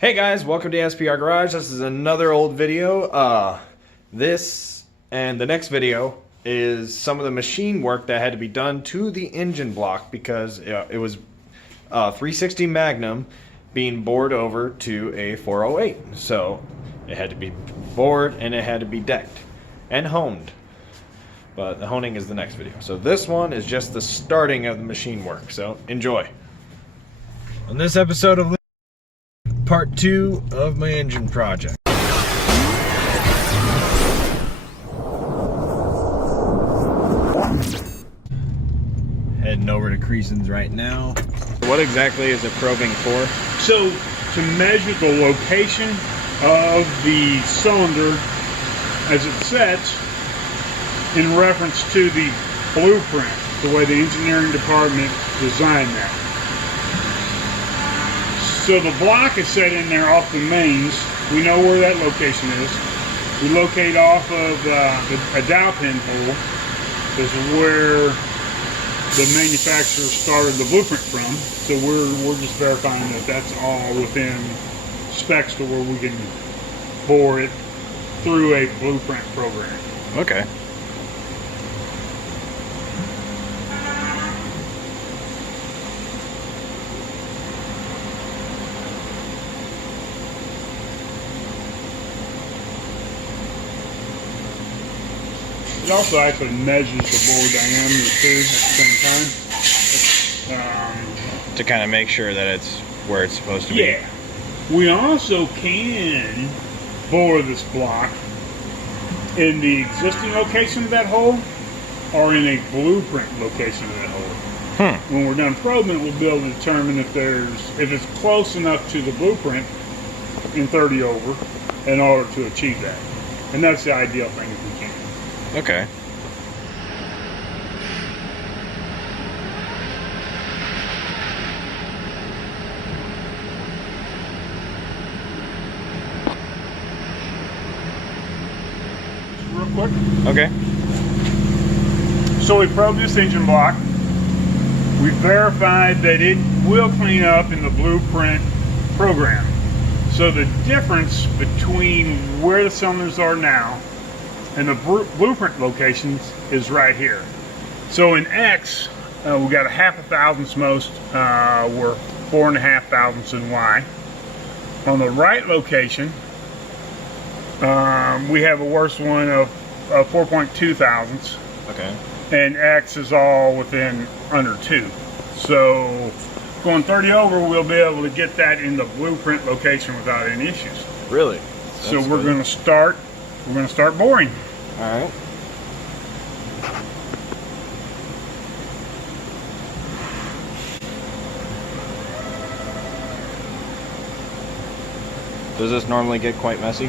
Hey guys, welcome to SPR Garage. This is another old video. This and the next video is some of the machine work that had to be done to the engine block because it was 360 Magnum being bored over to a 408. So it had to be bored and it had to be decked and honed. But the honing is the next video. So this one is just the starting of the machine work. So enjoy. On this episode of Part 2 of my engine project. Heading over to Creason's right now. What exactly is it probing for? So, to measure the location of the cylinder as it sets in reference to the blueprint, the way the engineering department designed that. So the block is set in there off the mains. We know where that location is. We locate off of a dowel pin hole. This is where the manufacturer started the blueprint from. So we're just verifying that that's all within specs to where we can bore it through a blueprint program. Okay. It also actually measures the bore diameter too at the same time. To kind of make sure that it's where it's supposed to be. Yeah. We also can bore this block in the existing location of that hole or in a blueprint location of that hole. When we're done probing, we'll be able to determine if it's close enough to the blueprint in 30 over in order to achieve that. And that's the ideal thing if we can. Okay. Real quick. Okay. So we probed this engine block. We verified that it will clean up in the blueprint program. So the difference between where the cylinders are now and the blueprint locations is right here. So in X, we got a half a thousandths most, we're 4.5 thousandths in Y. On the right location, we have a worse one of 4.2 thousandths. Okay. And X is all within under 2. So going 30 over, we'll be able to get that in the blueprint location without any issues. Really? So we're going to start boring. All right. Does this normally get quite messy?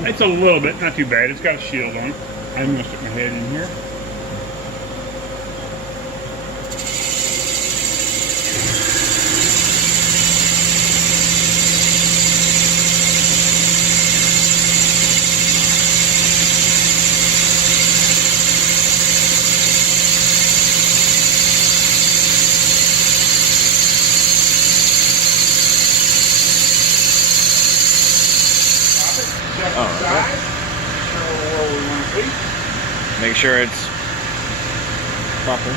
It's a little bit, not too bad. It's got a shield on it. I'm going to stick my head in here. Make sure it's proper.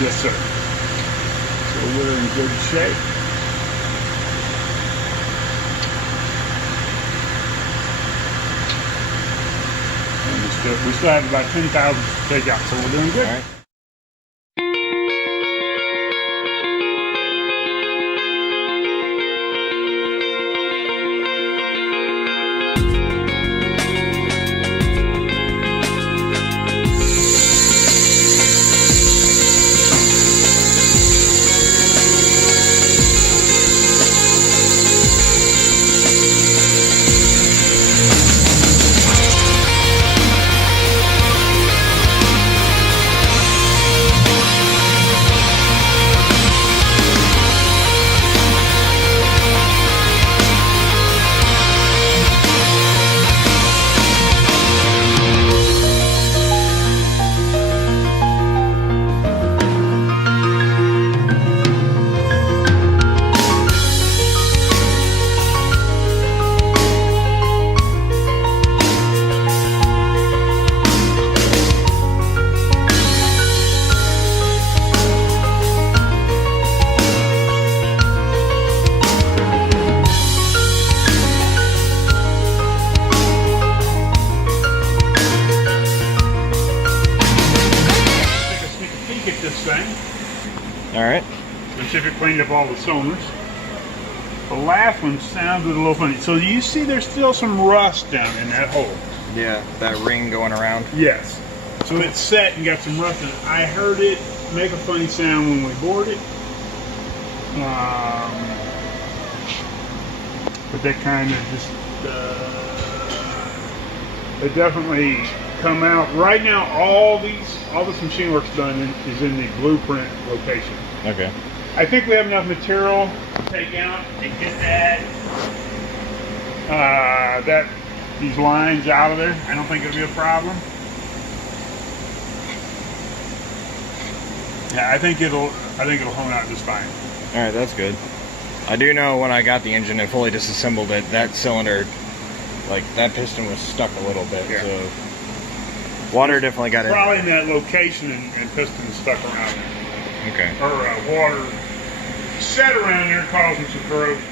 Yes, sir. So we're in good shape. And we still have about 10,000 to take out, so we're doing good. All right. which if it cleaned up all the cylinders. The last one sounded a little funny. So you see there's still some rust down in that hole. Yeah, that ring going around. Yes. So it's set and got some rust in it. I heard it make a funny sound when we bored it. But that kind of just, they definitely come out. Right now, all this machine work's done is in the blueprint location. Okay. I think we have enough material to take out and get these lines out of there. I don't think it'll be a problem. Yeah, I think it'll hone out just fine. All right, that's good. I do know when I got the engine and fully disassembled it, that cylinder, like that piston was stuck a little bit. Yeah. So water definitely got in. Probably in that location and piston stuck around there. Okay. Or water set around there causing some corrosion.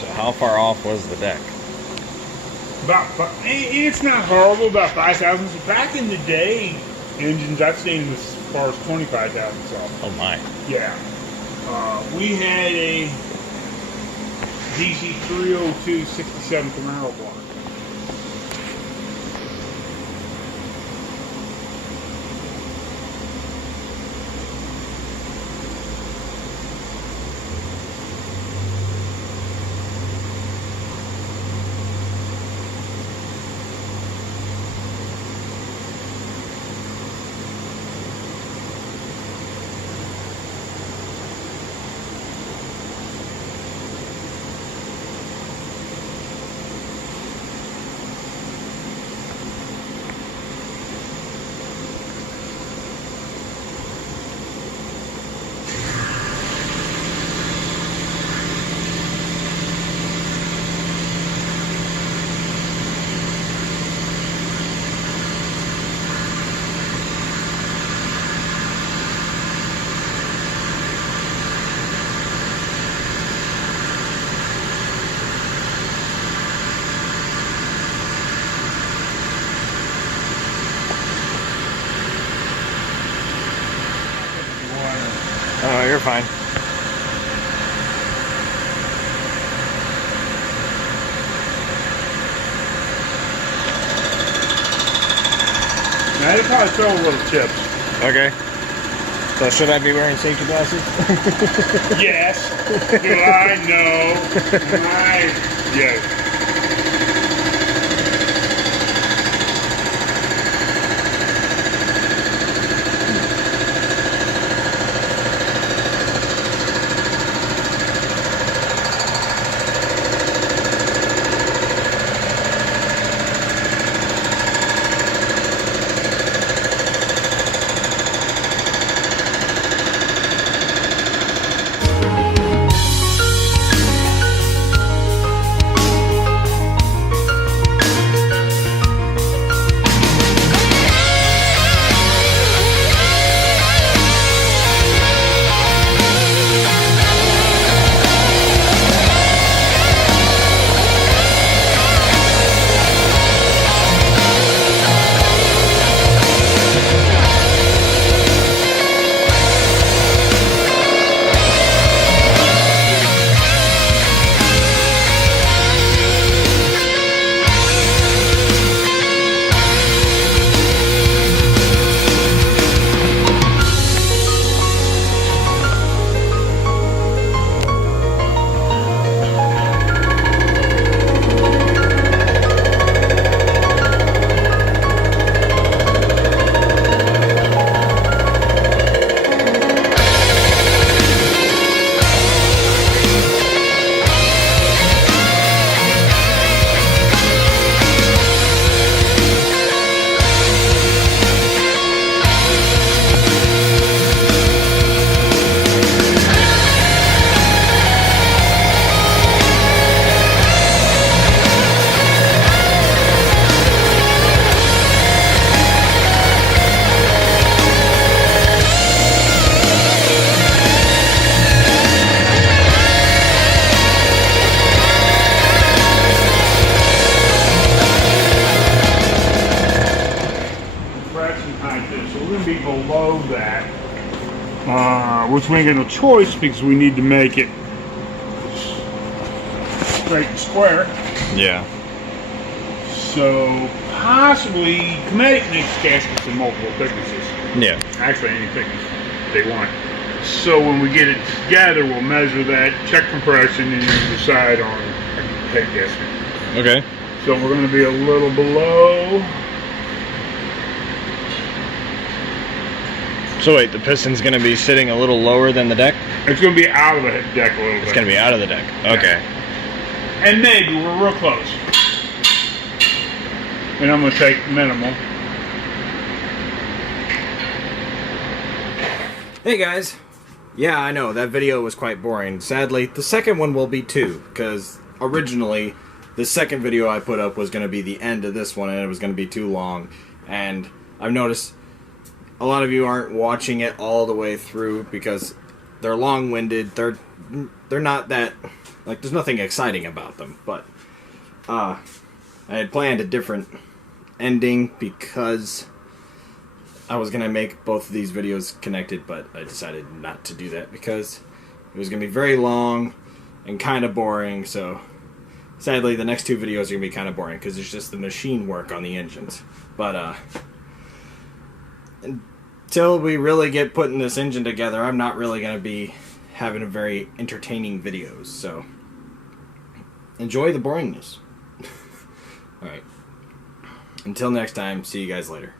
So how far off was the deck? It's not horrible, about 5 thousandths. Back in the day, engines I've seen as far as 25 thousandths off. Oh my. Yeah. We had a DC302 67 Camaro block. Oh, you're fine. Now, they probably throw little chips. Okay. So should I be wearing safety glasses? Yes. Do I know? Yes. course, we ain't got no choice because we need to make it straight and square. Yeah. So possibly Cometic makes gaskets in multiple thicknesses. Yeah. Actually, any thickness they want. So when we get it together, we'll measure that, check compression, and then decide on head gasket. Okay. So we're going to be a little below. So wait, the piston's going to be sitting a little lower than the deck? It's going to be out of the deck a little bit. It's going to be out of the deck. Okay. And maybe we're real close. And I'm going to take minimal. Hey guys. Yeah, I know, that video was quite boring. Sadly, the second one will be too, because originally the second video I put up was going to be the end of this one and it was going to be too long. And I've noticed a lot of you aren't watching it all the way through because they're long-winded. They're not that, like, there's nothing exciting about them. But I had planned a different ending because I was going to make both of these videos connected, but I decided not to do that because it was going to be very long and kind of boring. So sadly, the next two videos are going to be kind of boring because it's just the machine work on the engines. But until we really get putting this engine together, I'm not really going to be having a very entertaining videos. So enjoy the boringness. Alright. Until next time, see you guys later.